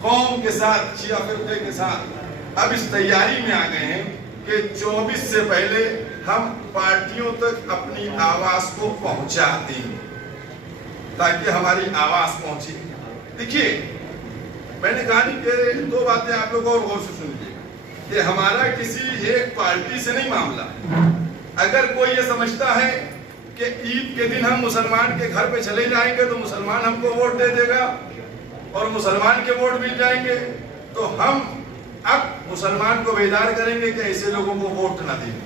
कौम के साथ, शिया फिरके के साथ अब इस तैयारी में आ गए हैं कि 24 से पहले हम पार्टियों तक अपनी आवाज को पहुंचा दें ताकि हमारी आवाज पहुंचे। देखिए, मैंने कहा कि दो बातें आप लोग और गौर से सुनिए कि हमारा किसी एक पार्टी से नहीं मामला। अगर कोई ये समझता है कि ईद के दिन हम मुसलमान के घर पे चले जाएंगे तो मुसलमान हमको वोट दे देगा और मुसलमान के वोट मिल जाएंगे, तो हम अब मुसलमान को बेदार करेंगे कि ऐसे लोगों को वोट ना दें।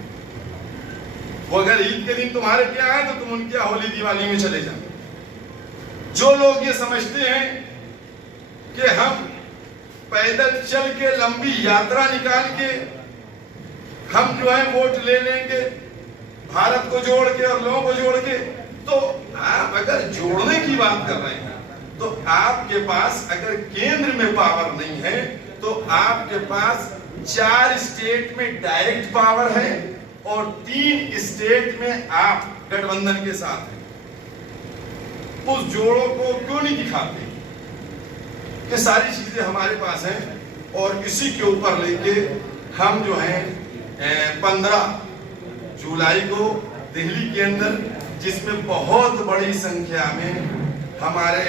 वो अगर ईद के दिन तुम्हारे क्या आए तो तुम उनके होली दिवाली में चले जाओ। जो लोग ये समझते हैं कि हम पैदल चल के लंबी यात्रा निकाल के हम जो है वोट ले लेंगे भारत को जोड़ के और लोगों को जोड़ के, तो आप अगर जोड़ने की बात कर रहे हैं तो आपके पास अगर केंद्र में पावर नहीं है तो आपके पास 4 स्टेट में डायरेक्ट पावर है और 3 स्टेट में आप गठबंधन के साथ हैं। उस जोड़ों को क्यों नहीं दिखाते? ये सारी चीजें हमारे पास हैं और इसी के ऊपर लेके हम जो है 15 जुलाई को दिल्ली के अंदर, जिसमें बहुत बड़ी संख्या में हमारे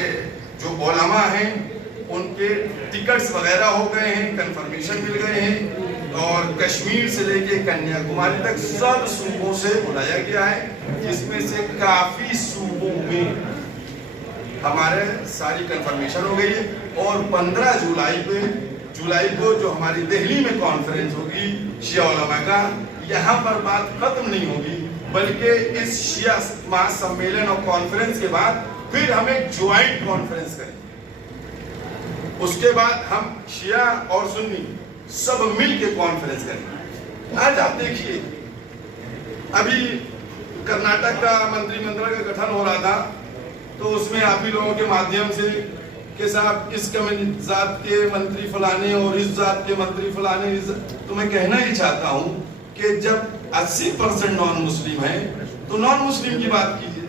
जो उलमा हैं उनके टिकट्स वगैरह हो गए हैं, कंफर्मेशन मिल गए हैं और कश्मीर से लेके कन्याकुमारी तक सब सूबों से बुलाया गया है, जिसमें से काफी सूबों में हमारे सारी कंफर्मेशन हो गई है। और 15 जुलाई को जो हमारी दिल्ली में कॉन्फ्रेंस होगी शिया उलमा का, यहाँ पर बात खत्म नहीं होगी बल्कि इस शिया महासम्मेलन और कॉन्फ्रेंस के बाद फिर हम एक ज्वाइंट कॉन्फ्रेंस करेंगे। उसके बाद हम शिया और सुन्नी सब मिल के कॉन्फ्रेंस करेंगे। आज आप देखिए, अभी कर्नाटक का मंत्रिमंडल का गठन हो रहा था तो उसमें आप ही लोगों के माध्यम से कि साहब इस जात के मंत्री फलाने और इस जात के मंत्री फलाने, तो मैं कहना ही चाहता हूं कि जब 80% नॉन मुस्लिम है तो नॉन मुस्लिम की बात कीजिए।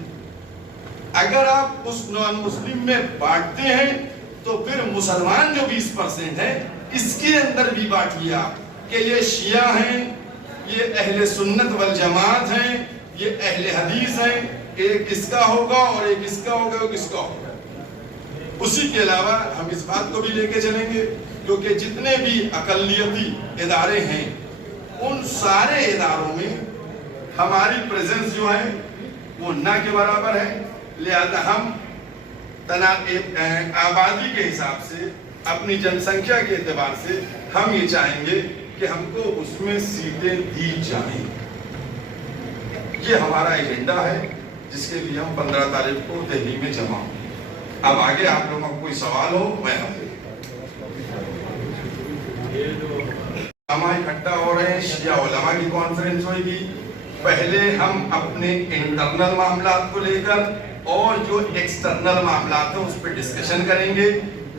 अगर आप उस नॉन मुस्लिम में बांटते हैं तो फिर मुसलमान जो 20% है इसके अंदर भी बांटिए आप कि ये शिया हैं, ये अहले सुन्नत वल जमात हैं, ये अहले हदीस हैं, एक इसका होगा और एक इसका होगा और किसका होगा। उसी के अलावा हम इस बात को भी लेके चलेंगे क्योंकि जितने भी अकलियती इदारे हैं उन सारे इदारों में हमारी प्रेजेंस जो है वो ना के बराबर है। लिहाजा हम आबादी के हिसाब से, अपनी जनसंख्या के एतबार से हम ये चाहेंगे कि हमको उसमें सीटें दी जाएं। ये हमारा एजेंडा है जिसके लिए हम 15 तारीख को दिल्ली में जमा होंगे। अब आगे आप लोगों को कोई सवाल हो, मैं इकट्ठा हो रहे हैं, शिया उलमा की कॉन्फ्रेंस होगी। पहले हम अपने इंटरनल मामलात को लेकर और जो एक्सटर्नल मामलात है उस पर डिस्कशन करेंगे।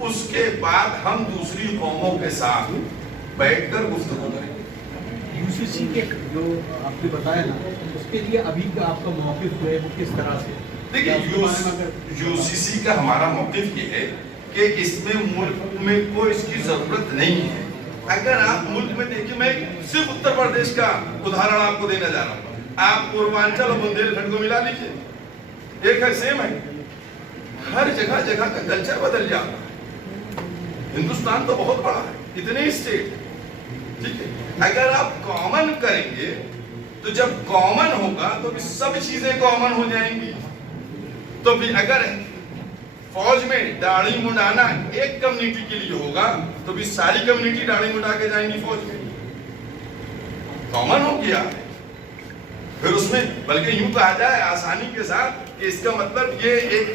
उसके बाद हम दूसरी कौमों के साथ बैठकर गुफ्तगू करेंगे। यूसीसी के जो आपने बताया ना, उसके लिए अभी का आपका मौक़िफ़ है वो किस तरह से? देखिए, यूसीसी का हमारा मौक़िफ़ ये है कि इसमें मुल्क में कोई इसकी जरूरत नहीं है। अगर आप मुल्क में देखिए, मैं सिर्फ उत्तर प्रदेश का उदाहरण आपको देने जा रहा हूँ। आप पूर्वांचल और बुंदेलखंड को मिला लीजिए, एक है, सेम है। हर जगह जगह का कल्चर बदल जाता है। हिंदुस्तान तो बहुत बड़ा है, इतने स्टेट, ठीक है। अगर आप कॉमन करेंगे तो जब कॉमन होगा तो भी सब चीजें कॉमन हो जाएंगी। तो भी अगर फौज में दाढ़ी मुंडाना एक कम्युनिटी के लिए होगा तो भी सारी कम्युनिटी दाढ़ी मुंडा के जाएंगी फौज में। कॉमन हो गया फिर उसमें, बल्कि यूं कहा जाए आसानी के साथ कि इसका मतलब ये एक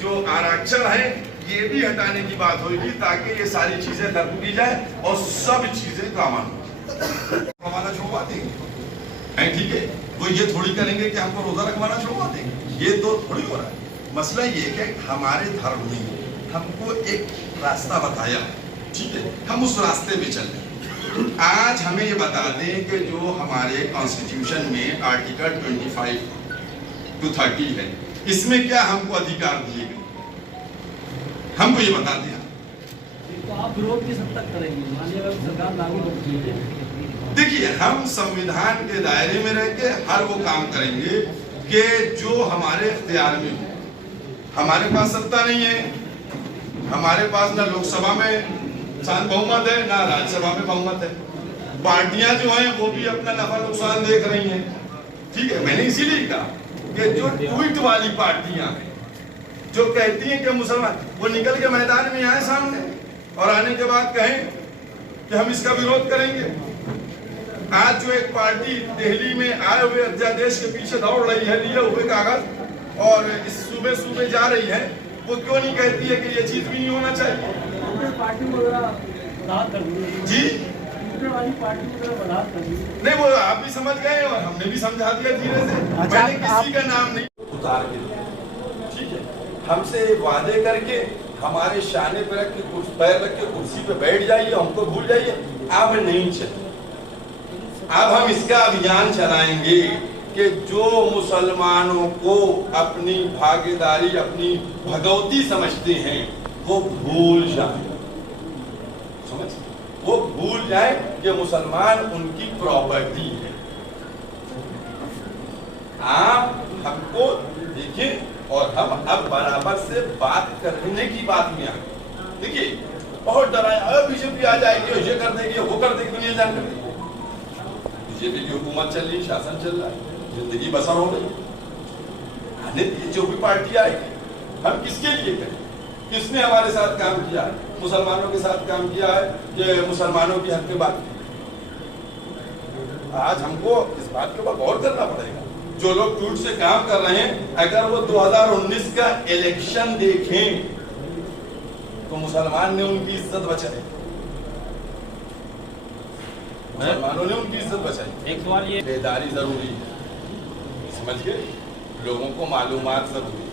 जो आरक्षण है ये भी हटाने की बात होगी ताकि ये सारी चीजें खत्म की जाए और सब चीजें कॉमन हमारा छुड़वा देंगे, ठीक है। तो ये थोड़ी करेंगे कि हमको रोजा रखवाना छुड़वा देंगे, ये तो थोड़ी हो रहा है। मसला ये कि हमारे धर्म ने हमको एक रास्ता बताया, ठीक है, हम उस रास्ते पे चल रहे हैं। आज हमें ये बता दें कि जो हमारे कॉन्स्टिट्यूशन में आर्टिकल 25 to 30 है, इसमें क्या हमको अधिकार दिए गए, हमको ये बता दें। आप विरोध किस हद तक करेंगे? मानिए अगर सरकार लागू होती है, देखिए, हम संविधान के दायरे में रह के हर वो काम करेंगे कि जो हमारे इख्तियार में हो। हमारे पास सत्ता नहीं है, हमारे पास ना लोकसभा में बहुमत है, ना राज्यसभा में बहुमत है। पार्टियां जो हैं वो भी अपना नफा नुकसान देख रही हैं। ठीक है, मैंने इसीलिए कहा कि जो ट्वीट वाली पार्टियां हैं, जो कहती हैं कि मुसलमान, वो निकल के मैदान में आए सामने और आने के बाद कहें कि हम इसका विरोध करेंगे। आज जो एक पार्टी दिल्ली में आए हुए अध्यादेश के पीछे दौड़ रही है लिए हुए कागज और इस सूबे सूबे जा रही है, वो क्यों नहीं कहती है कि ये चीज भी नहीं होना चाहिए? जी नहीं, वो आप भी समझ गए और हमने भी समझा दिया धीरे से। मैंने किसी का नाम नहीं उतार के दिया। ठीक है, हमसे वादे करके हमारे शाने पे रख के पैर रख के कुर्सी पे बैठ जाइए, हमको भूल जाइए। अब नहीं चले, अब हम इसका अभियान चलाएंगे कि जो मुसलमानों को अपनी भागीदारी, अपनी भगवती समझते हैं, वो भूल जाए। समझ, वो भूल जाए कि मुसलमान उनकी प्रॉपर्टी है। आप हमको देखिए, और हम अब बराबर से बात करने की बात में आए। देखिए, बहुत डराया, बीजेपी आ जाएगी, ये कर देगी, वो कर देगी, दुनिया जान कर देगी। बीजेपी की हुकूमत चल रही, शासन चल रहा है, जिंदगी बसर हो गई। आने जो भी पार्टी आएगी, हम किसके लिए करें? किसने हमारे साथ काम किया है? मुसलमानों के साथ काम किया है, ये मुसलमानों की हक में बात की। आज हमको इस बात के ऊपर गौर करना पड़ेगा। जो लोग ट्वीट से काम कर रहे हैं, अगर वो 2019 का इलेक्शन देखें तो मुसलमान ने उनकी इज्जत बचाई, मुसलमानों ने उनकी इज्जत बचाई। एक सवाल ये, बेदारी जरूरी है, समझ के लोगों को मालूमात जरूरी है।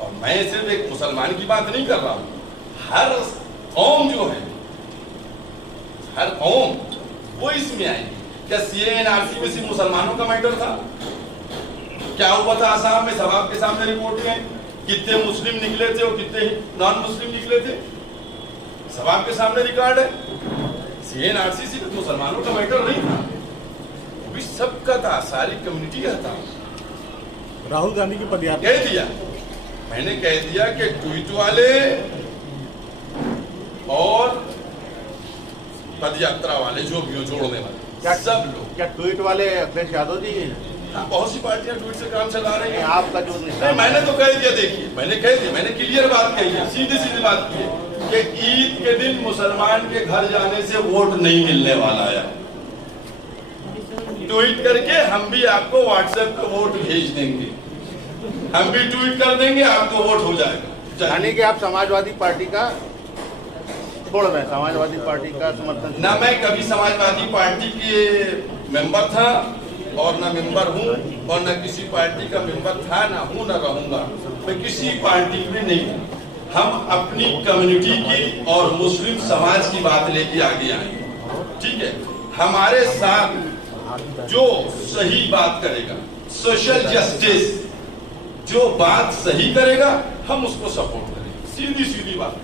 और मैं सिर्फ एक मुसलमान की बात नहीं कर रहा हूं, हर कौम जो है, हर कौम वो इसमें आएगी। क्या CAA-NRC में सिर्फ मुसलमानों का मैटर था? क्या हुआ था आसाम में? सब आपके सामने रिपोर्ट है, कितने मुस्लिम निकले थे और कितने नॉन मुस्लिम निकले थे, सब आपके सामने रिकॉर्ड है। CAA-NRC सिर्फ मुसलमानों का मैटर नहीं था, वो भी सबका था, सारी कम्युनिटी का था। राहुल गांधी की पदयात्रा कह दिया, मैंने कह दिया कि ट्वीट वाले और पदयात्रा वाले जो भी हो, जोड़ने वाले, क्या सब लोग। क्या ट्वीट वाले अखिलेश यादव जी? हाँ, बहुत सी पार्टियां ट्वीट से काम चला रही हैं। आपका जो नहीं, मैंने तो कह दिया, देखिए मैंने कह दिया, मैंने क्लियर बात कही है, सीधी सीधी बात की है कि ईद के दिन मुसलमान के घर जाने से वोट नहीं मिलने वाला है। ट्वीट करके हम भी आपको व्हाट्सएप पे वोट भेज देंगे, हम भी ट्वीट कर देंगे, आपको वोट हो जाएगा। यानी कि आप समाजवादी पार्टी का छोड़ रहे हैं, समाजवादी पार्टी का समर्थन? ना मैं कभी समाजवादी पार्टी के मेंबर था और ना मेंबर हूँ, और ना किसी पार्टी का मेंबर था, ना हूँ, ना रहूंगा। मैं किसी पार्टी में नहीं हूँ। हम अपनी कम्युनिटी की और मुस्लिम समाज की बात लेके आगे आए। ठीक है, हमारे साथ जो सही बात करेगा, सोशल जस्टिस, जो बात सही करेगा, हम उसको सपोर्ट करेंगे। सीधी सीधी बात।